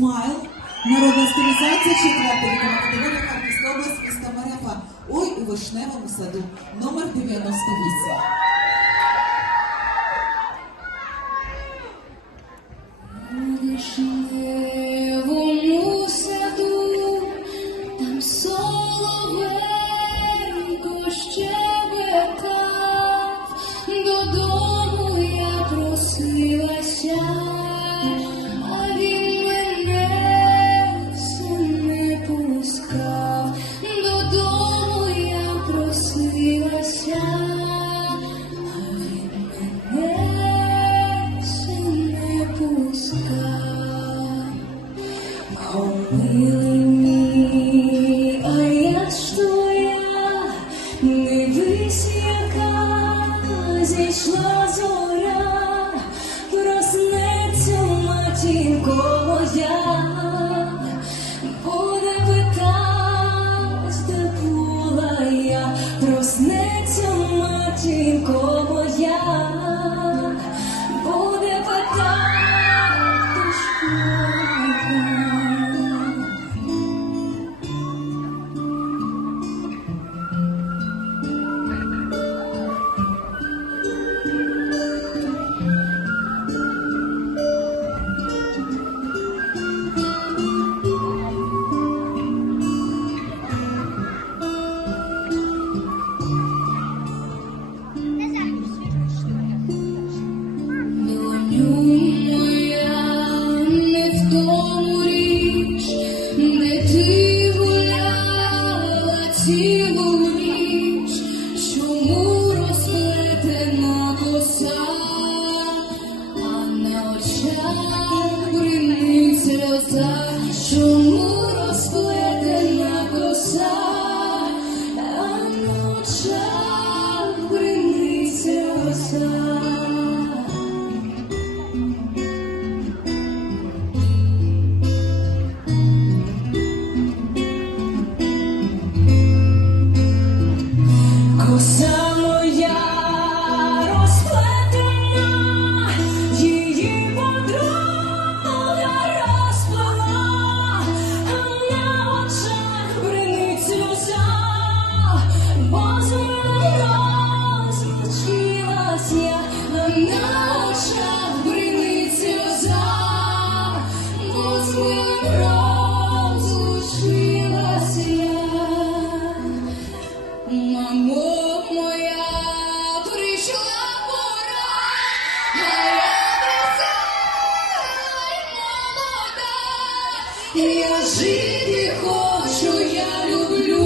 Смайл, народна стилізація, 4-й вікова категорія, Харківська область, міста Марефа. Ой, у вишневому саду, номер 98. У вишневому саду, там соловейко щебетав, додому я просилася, а він мене все не пускав. Додому я просилася, а він мене все не пускав. О, милий мій, а я ж твоя, дивись, яка зійшла зоря, проснеться матінко моя, буде питать, де була я, проснеться матінко моя, буде питать, де ж була я. Не в тому річ, де ти гуляла цілу ніч, чому розплетена коса, а на очах бринить сльоза, чому розплетена коса, а на очах бринить сльоза. Коса моя розплетена, її подруга розплела, а на очах бринить сльоза, бо з мене розлучилась я, а на очах бринить сльоза, бо з мене розлучилась я. Мамо моя, прийшла пора, моя весела й молода. Я жити хочу, я люблю